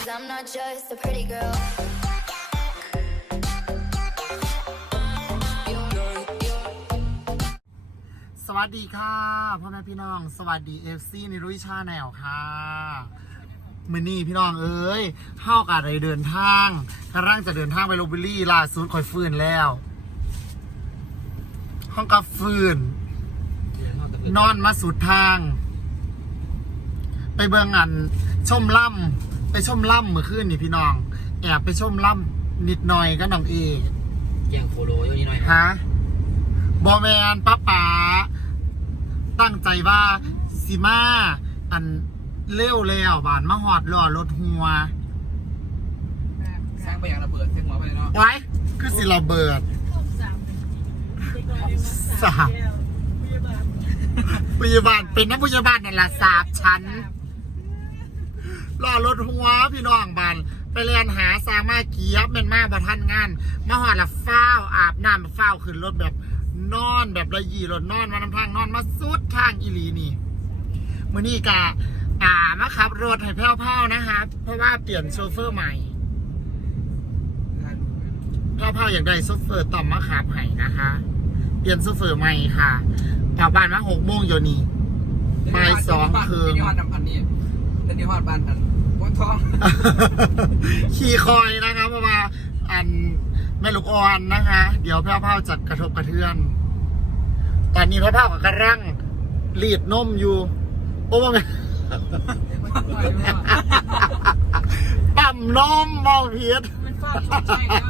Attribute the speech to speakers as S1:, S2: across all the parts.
S1: 'cause I'm not just a pretty girl.
S2: สวัสดีค่ะพ่อแม่พี่น้องสวัสดีFC ในรุ่ยชาแนลค่ะมื้อนี้พี่น้องเอ้ยเฮากับได้เดินทางกำลังจะเดินทางไปลพบุรีล่าสุดค่อยฟื้นแล้วห้องกับฟื้นนอนมาสุดทาง ไปเบิ่งอันชมล่ำไปชมล่ำเมื่อคืนนี่พี่น้องแอบไปชมล่ำนิดหน่อยก็น้องเอ
S3: แจ้งโฟโลอยู่นี่หน่อย
S2: ฮะบอแมนป้าป๋าตั้งใจว่าสิมาอันเลี้ยวแล้วบานมาหอดหล่อรถหัว
S3: สร้างไปอย่างระเบิดเส้นหัวไปเลยเนาะ
S2: ไว้คือสิเราเบิดสามพยาบาลเป็นนักพยาบาลนั่นแหละสาบชั้นรอรถหัวพี่น้องบานไปเรียนหาสร้างมาเกียบเป็นมาประทันงานมาหอดละเฝ้าอาบน้ำเฝ้าขึ้นรถแบบนอนแบบระยีรถนอนมาน้ำทางนอนมาสุดทางอีหลีนี่มื้อนี้กะมาขับรถให้แพ้วๆนะคะเพราะว่าเปลี่ยนโชเฟอร์ใหม่แพ้วๆอยากได้โชเฟอร์ต่อมมาขับให้นะคะเปลี่ยนโชเฟอร์ใหม่ค่ะกลับบ้านมา6 โมงอยู่นี่บ่าย 2 คืน
S3: นี่ฮอดอันนี้เป็นนี่ฮอดบ้านอันโอ้ยท้อง
S2: ขี่คอยนะคะเพราะว่าอันแม่ลูกอ่อนนะคะ เดี๋ยวแพ้วๆจัดกระทบกระเทือนตอนนี้แพ้วๆกับกระรั่งรีดนมอยู่โอ้ว่าไง ปั๊มนมมองเพียร
S3: มันฟาดชดใช่แล้ว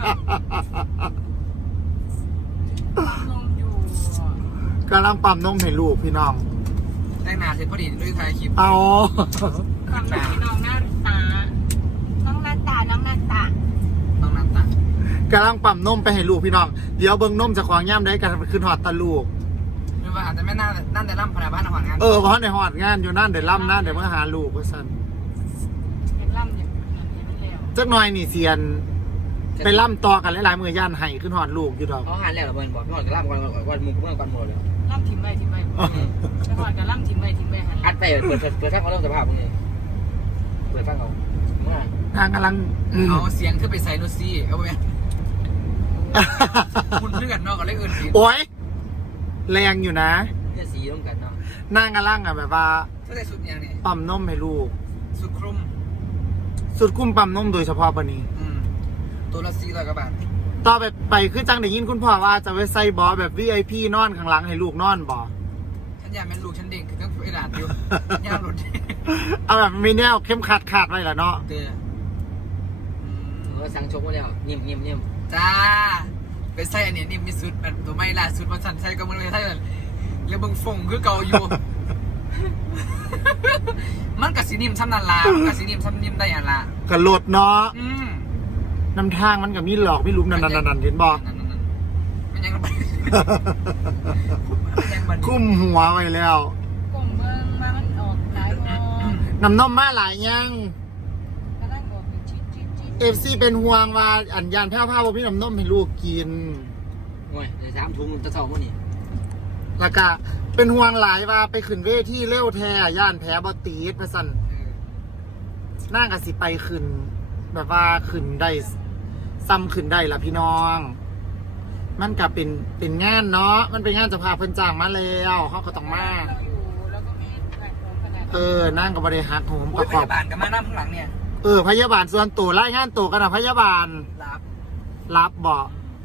S3: ปั๊มนมอยู่
S2: กำลังปั๊มนมให้ลูกพี่น้อง
S3: แต่งหน้าเสร็จพอดีด้วยถ่ายคลิป
S2: เอา
S3: ปั๊มหน้าพี่น้องหน้าตา
S4: น้องหน้าตา น้องหน้าตา
S3: ต้องน้ำตาก
S2: ำลังปั๊มนมไปให้ลูกพี่น้องเดี๋ยวเบิ่งนมจะควางย่ำได้กันขึ้นหอดตาลูก
S3: ไม่ว่าอาจจะไม่น่านั่นแต่ล่ำพนาบ้านอาหารงาน
S2: เพราะในหอดงานอยู่นั่นเดี๋ยวล่ำนั่นเดี๋ยวมาหาลูกว่าซั่น
S4: เป็นล่ำอย่างนั้นไม่แล้ว
S2: จักหน่อยนี่เซียนไปล่ำต่อกันหลายๆมือย่านให้ขึ้นหอดลูกอยู่ดอก
S3: เขาหันแล้วเหรอเบิร์นบอกพี่หอดกับล่ำก่อนมุมเมื่อก่อนหมดเลย
S4: ล่ำถิ่มไปถิ่มไปไปก่อนจะล่ำถิ่มไปหัน
S3: อัดไปเปิดฟังเขาเริ่มสภาพพวกนี้เปิดฟังเขาเมื่อ
S2: ทางกำลัง
S3: เอาเสียงขึ้นไปใส่นูซี่เอาไปคุณเพื่อนนอกกับเรื่องอื่นอีก
S2: โอ้ยแรงอยู่นะ
S3: เนี่ยสีร่วมกันเนาะ
S2: นั่งกำลังแบบว่า
S3: ถ้าได้สุดอย่างนี้
S2: ปั๊มนมให้ลูก
S3: สุดคลุม
S2: สุดคุ้มปั๊มนมโดยเฉพาะปะนี้
S3: ตัวละ400 กว่าบาท
S2: ต่อไปคือจังได้ยินคุณพ่อว่าจะไปใส่บอแบบ VIP นอนข้างหลังให้ลูกนอนบอ
S3: ฉันอยากเป็นลูกฉันเด็กคือต้องไปด่านอยู่ยาวรถ
S2: เอาแบบมีแนวเข้มขาดไว้แหละเนาะ
S3: เตือสั่งชกมาแล้วนิ่มจ้าไปใส่อันนี้นิ่มมีสุดแบบตัวไม่ล่าสุดมาสั่นใส่ก็มึงเลยใส่แล้วมึงฟงคือเก่าอยู่ มันกับสีนิ่มซ้ำนันละมันกับสีนิ่มซ้ำนิ่มได้อันละ
S2: กระโดดเนาะ
S3: นั่น
S2: นำทางมันกับมีหลอกมีหลุมนั่นเห็นบอ
S3: มันยังมันยังบัน
S2: คุ้มหัวไว้แล้ว
S4: กลมเบิ้งมามันออกหลายงอ
S2: น้ำนมมาหลายยัง
S4: กระด้างออกเป็นชิ้น
S2: FC เป็นห่วงว่าอันยานแพ้วๆว่าพี่น้ำนมให้ลูกกิน
S3: โอ้ยเลย3 ถุงจะเท่ามั้งนี่
S2: แล้วก็เป็นห่วงหลายว่าไปขึ้นเวทีเร็วแท้ย่านแพ้บอตีดไปสั่นนั่งกับสิไปขึ้น แบบว่าขึ้นได้ซ้ำขึ้นได้ละพี่น้อง มันก็เป็นงานเนาะมันเป็นงานจะพาเพิ่นจ้างมาแล้วเขาก็ต้องมา
S4: เราอยู่แล้วก็มีแบบขนาด
S2: นั่งกับบริหารของผม
S3: โอ้
S2: ป
S3: ย
S2: ระ
S3: พ
S2: กอบ
S3: ยาบาลกับมาหน้าข้างหลังเนี่ย
S2: พยาบาลส่วนตัวรายงานตัวกันนะพยาบาล รับบอก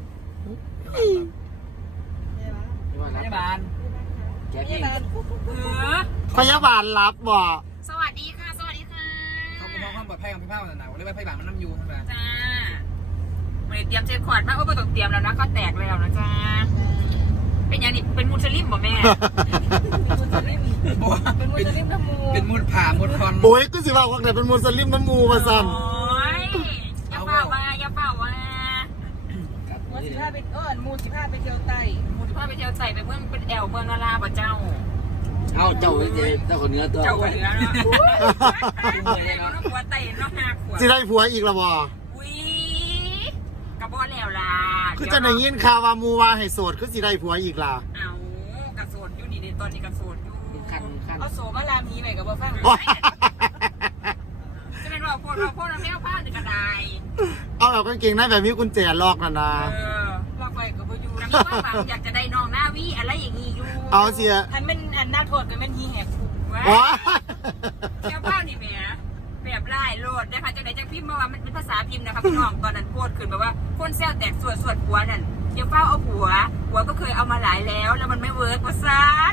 S3: พยาบาลแกพี่
S2: พยาบาลรับบอก
S4: สวัสดีค่ะ สวัสดีค่ะ
S3: เขาเป็นความปลอดภัยของพี่เผาหนาวเรียกว่าพยาบาลมันน้ำยูใช่ไหม
S4: จ้าวันนี้เตรียมเช็คขวดมากโอ้ยไม่ต้องเตรียมแล้วนะก็แตกแล้วนะจ้าเป็นยังนี่เป็นมูสลิมบ่แม่เป็นมูสลิมน้ำมู
S3: เป็นมุดผ่ามุดคอน
S2: โอ้ยก็สิว่าว่าแต่เป็นมุสลิมน้ำมูมาสั่น
S4: โอ้ยอย่าเป่าว่าอย่าเป่าว่ามู15ไปมู15ไปเที่ยวไต้มู15ไปเที่ยวไต้ไปเมืองเป็นแอลเมืองนาราบ่เจ้า
S3: เอาเจ้าเจ้าคนเนื้อตัว
S4: เจ้าเหนือเนาะน้องหัวไต่น้อง5 ขวบ
S2: สิได้ผัวอีกละบ่
S4: อุ้ยกระบอกแล้วล่ะ
S2: คือจะได้ยินข่าวว่ามูว่าให้โสดคือสิได้ผัวอีกล่ะ
S4: เอากระโสดอยู่นี่ในตอนนี้กระโสดอยู่
S3: คัน
S4: เอาโสมาลามีไปกับบ่ฟังจะเป็นว่าพดเราโคตรแมวผ้าจะกระได
S2: เอาแบบกางเกงในแบบมีกุญแจล็อกน่ะนะ
S4: ลอกไปกับพยูมีความหวังอยากจะได้น้องหน้าวิอะไรอย่างนี้อยู่
S2: เอาเสีย
S5: อันเป็นอันน่าโทษกันเป็นฮีแหกคุก
S2: ว้า
S4: แมวผ้านี่แหมแบบไล่โลดได้ค่ะจังไหนจังพิมพ์มาว่ามันเป็นภาษาพิมพ์นะครับพี่น้องตอนนั้นโพดขึ้นแบบว่าคนแซวแตกส่วนผัวนั่นเดี๋ยวเฝ้าเอาผัวก็เคยเอามาหลายแล้วมันไม่เวิร์กประสาน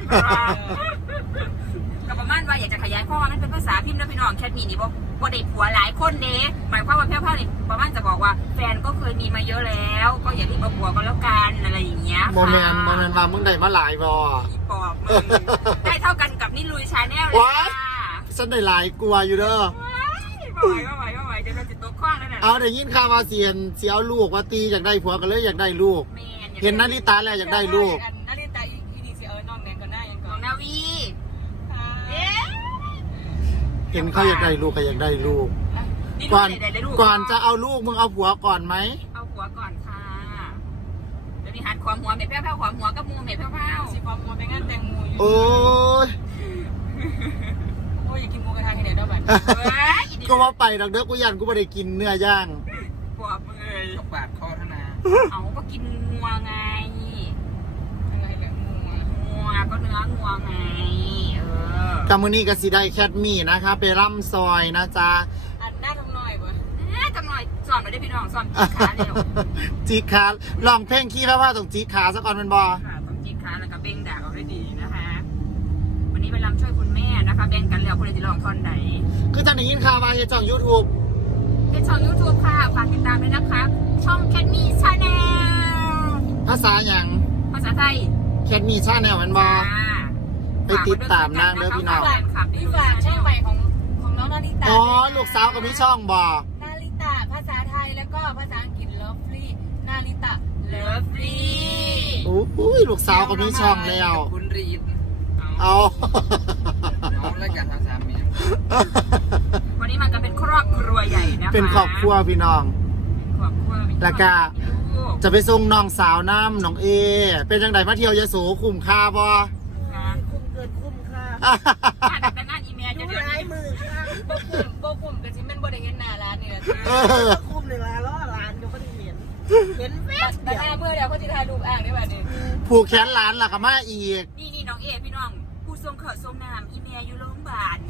S4: ก็ประมาณว่าอยากจะขยายข้อมันเป็นภาษาพิมพ์นะพี่น้องแคทมีนี่บอกได้ผัวหลายคนเด้หมายความว่าแพ้วๆนี่ประมาณจะบอกว่าแฟนก็เคยมีมาเยอะแล้วก็อย่ารีบเอาผัวก็แล้วกันอะไรอย่างเงี้ย
S2: โมเมนต์ว่ามึงได้มาหลายบ่
S4: อีปอบมึงได้เท่ากันกับนี่ลุยชาแนลเลย
S2: ว้า
S4: ค่ะ
S2: ฉันได้หลายกลัวอยู่เด้อ
S4: ไม่ไหวเดี๋ยวเราจะตกข้างแล้วนะ
S2: เอาได้ยินข่าวว่าเสียเอาลูกว่าตีอยากได้ผัวก็เลยอยากได้ลูก เห็นนาริตาแล้วอยากได้ลูก
S5: อันนาริตาอีดีสิน้องแดงก่อนหน้ายังก่
S4: ข
S5: อ
S4: อน งนาวีเอ๊ะ
S2: เห็นเขาอยากได้ลูกก็อยากได้ลูก ก่อนจะเอาลูกมึงเอาผัวก่อนไหม
S4: เอาหัวก่อนค่ะเดี๋ยวนี้หัดความหัวเม็ดแพ้วๆความหัวกับมูเม็ดแพ้ว
S5: สิความมัวไปงานแต่งมูอยู่
S2: โอ้ย
S5: โอ้ยอยากกินหมูกระทะที่ไหนได้บ้าง
S4: ๆเฮ้ย
S2: ก็ว่าไปดอกเด้อกูยันกูไม่ได้กินเนื้อย่าง
S4: ปอบมือ
S3: ตกบาดคอเท่านั้น
S4: เอาก็กินงัวไง
S5: อะไรแหละมู
S4: งัวก็เนื้องัวไง
S2: กามือนี้ก็สิได้แคทมี่นะคะไปร่ำซอยนะจ๊ะ
S5: อันหน้าทำหน่อยบ่
S4: จำหน่อยสอนมาได้พี่น้องสอนจีขาเร็ว
S2: จีขาลองเพลงขี้ผ้าตรงจีขาซะก่อนเป็นบอ
S4: ค่ะต้องจีขาแล้วก็เบ่งด่าเอาได้ดีนะคะ วันนี้ไปรำช่วยคุณแม่นะคะแบ่งกันแล้วคนจะลองท่อนไหน
S2: คือท่านได้ยินข่าวว่าเฮดจ่อง YouTube
S4: เป็นช่อง YouTube ค่ะฝากติดตามด้วยนะคะ ช่อง Cat Me Channel
S2: ภาษาอย่าง
S4: ภาษาไทย
S2: แคทมี่ชาแนลเป็นบอ ไปติดตามนางเด้อพี่น้อง
S5: นี่ฝากช่องใหม่ของน้องนาริตา
S2: อ๋อลูกสาวก็มีช่องบอ
S5: นาริตาภาษาไทยแล้วก็ภาษาอังกฤษ Lovely นาริตา
S4: Lovely
S2: อุ้ยลูกสาวก็มีช่องแล้ว
S3: คุณรีด
S2: เอา
S3: น้องรายการทางสามเมีย
S4: วันนี้มันก็เป็นครอบครัวใหญ่นะคะ
S2: เป็นครอบครัวพี่น้อง
S4: ครอบครัวมี
S2: แล้วก็
S4: ลูก
S2: จะไปส่งน้องสาวน้ำน้องเอ เป็นจังไดมาเที่ยวยโสคุ้มค่าบ่
S4: นะ
S5: คุ้มเกินคุ้มค่ะ
S4: งานแต่งงานอีเมลจะเดือนนี้
S5: บ่คุ้มก็สิแม่นบ่ได้เห็นหน้าร้านนี่แหละ
S2: เออ
S6: คุมหนึ่งล้านล้อล้านก็ไม่ได้เหมียนเห็นแวบ
S5: แต่
S6: เดียว
S5: ถ้าเมื่อเดี๋ยวเขาสิถ่ายรูปอ่างได้บัดนี้
S2: ผูกแขนหลานล่ะก็มาอีก
S4: นี่น้องเอพี่น้องผู้ทรงเข่าทรงน้ำอีเมลอยู่โรงพยาบาล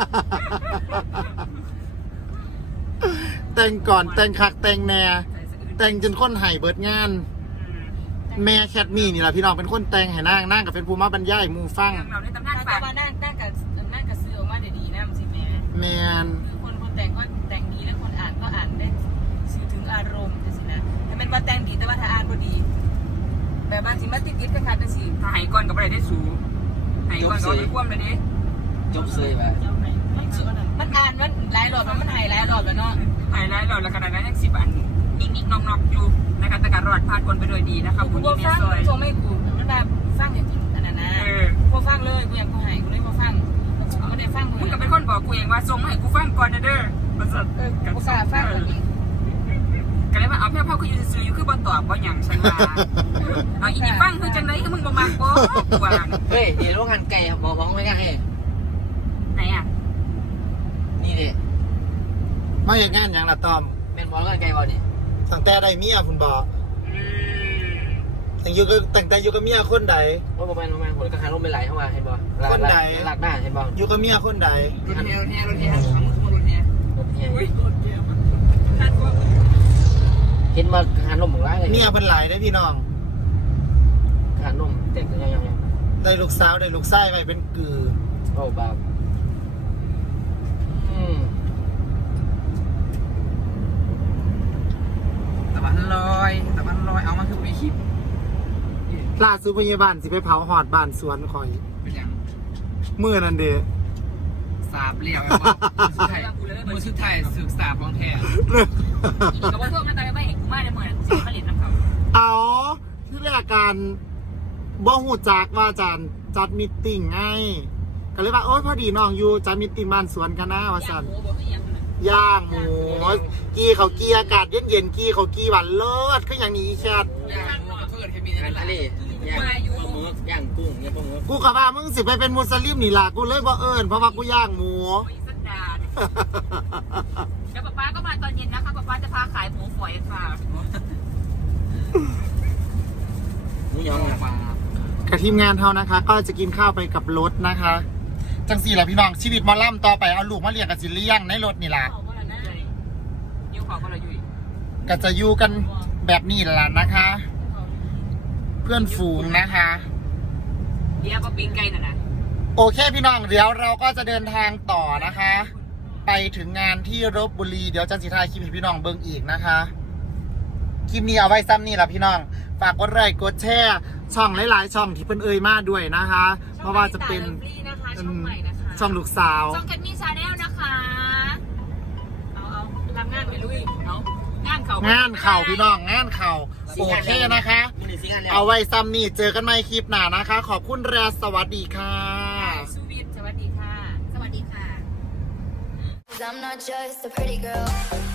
S2: แต่งก่อนแต่งคักแต่งแหน่แต่งจนคนไห้เบิดงาน แม่แคทมี่นี่แหละพี่น้องเป็นคนแต่งให้นางกับเป็นผู้มาบรรยายหมู่ฟัง
S4: เราในตำนาน
S5: แต่
S4: ฝาก
S5: ว่านั่งกับซื้อออกมาได้ดีนะมันสิแม่
S2: แมน
S5: คือคนแต่งก็แต่งดีแล้วคนอ่านก็อ่านได้สื่อถึงอารมณ์จังซี่นะแต่เป็นว่าแต่งดีแต่ว่าถ้าอ่านบ่ดี แบบว่าสิมาติดๆคล้ายๆจังซี่
S4: ถ้าหายก่อนกับอะไรได้สูหายก่อนก็ไม่คว่ำเลยดิ
S3: จบเซยไป
S5: มันอ่านมันหลายรอบมันหายหลายรอบแล้วเนาะ
S4: หายร้ายเราแล้วขนาดนั้นยัง10 อันนิกๆนอกๆอยู่นะคะแต่การรอดผ่านคนไปโดยดีนะคะ
S5: กู
S4: คุณ
S5: บ่
S4: อีเม
S5: ฟั
S4: ล
S5: ง
S4: ซอย
S5: โทรไม่กูมันแบบฟังเห็นจริงอันนั้นนะบ่ฟังเลยกูยังกูหายกูเลยบ่ฟังกูไม่ได้ฟัง
S4: มึงก็เป็นคนบอกกูเองว่าส่งมาให้กูฟังก่อนนะเด้อประเสริฐ
S5: กูกล้าฟังเลย
S4: ก็เลยว่าเอาแพ่วๆคืออยู่ซื่อๆอยู่คือบ่ตอบบ่หยังฉันว่าเอาอีนี่ฟังคือจังไดคือมึงบ่มักบ่กูว่า
S3: เฮ้ยนี่โรงงานไก่ครับมองไม่ง่าย
S4: ไหนอ่ะ
S3: นี่ดิ
S2: มาเห็นงานอย่างละตอม
S3: แม่นมองโรงงานไก่บอลนี่
S2: ตั้งแต่ได้เมียคุณบอกแต่อยู่กับเมียคนใด
S3: ว่าประมาณคนกระคาลมไปไหลเข้ามาเห็นบอล
S2: คนใด
S3: หลักหน้าเห็นบอล
S2: อยู่กับเมียคนใด
S3: รถเฮียเอามือขึ้นรถเฮียเห็นมากระคาลมของร้านเลย
S2: เมียเป็นหลายได้พี่น้อง
S3: กระคาลมเต็มยัง
S2: ได้ลูกสาวได้ลูกชายไปเป็นกือ
S3: โอ้บาปตะวันลอยเอามาคือวิคิด
S2: ล่าสุดพยาบาลสิไปเผาหอดบ้านสวนข่อย
S3: เป็นยัง
S2: มื้อนั่นเด้
S3: สาบเรียวมือสุดท้ายศึกษาของแท้
S4: อีนี่ก็บ่โทรมาตายไปให้กูมาได้มื้อนั้นกูสิมาเล่นนำเขา
S2: เอาที่แรกการบ่หูจักว่าจัดมีตติ้งไงก็เลยว่าโอ๊ยพอดีน้องอยู่จัดมีตติ้งบ้านสวนกันนะว่าซั่น
S4: โอ้บ่คือหยังนั่น
S2: ย่างหมูกี้เขากี้อากาศเย็นๆกี้เขากี้หวานเลิศคืออย่างนี้แคท
S3: ย่างหมูเพื่อนให้มีนั่นแหละย่างกุ้งเนี่ยพวกนี้
S2: กูกะว่ามึงสิไปเป็นมุสลิมนี่ล่ะกูเลยบ่เอิ้นเพราะว่ากูย่างหมู
S4: โอ้ยสันดานดี๋ยวป๊าก็มาตอนเย็นนะคะป๊าจะพาขายหมูฝอยค่ะ
S3: หมูยองปลา
S2: กับทีมงานเท่านะคะ ก็จะกินข้าวไปกับรถนะคะ จังสี่แหละพี่น้องชีวิตหมอล่ำต่อไปเอาลูกมาเลี้ยงกับสิเลี้ยงในรถนี่ล่ะ
S5: เขาว่าน่า
S4: ยิ้วขอก็เลยยุ่ย
S2: ก็จะอยู่กันแบบนี้แหละนะคะ เพื่อนฝูงนะคะ
S4: เดี๋ยวก็ปิ้งไก่น่ะนะ
S2: โอเคพี่น้องเดี๋ยวเราก็จะเดินทางต่อนะคะ ไปถึงงานที่ลพบุรีเดี๋ยวจันสิทายคลิปให้พี่น้องเบิ่งอีกนะคะคลิปนี้เอาไว้ซ้ำนี่แหละพี่น้องฝากกดไลค์กดแชร์ช่องหลายๆช่องที่เพิ่นเอ่ยมาด้วยนะคะ เพราะว่าจะเป็น
S5: นะคะช่องใหม่นะคะ
S2: ช่องลูกสาว
S4: ช่องแคทมี่ชาแนลนะคะ
S5: เอาทำงานไปลุยเนาะ
S4: งานเขา
S2: งานเข่าพี่น้องงานเข่าโอเคนะคะ เอาไว้ซ้ำนี่เจอกันใหม่คลิปหน้านะคะ ขอบคุณแรสวัสดีค่ะ
S5: สุวิทย์สวัสดีค่ะ
S4: สวัสดีค่ะ
S1: 'Cause I'm not just a pretty girl.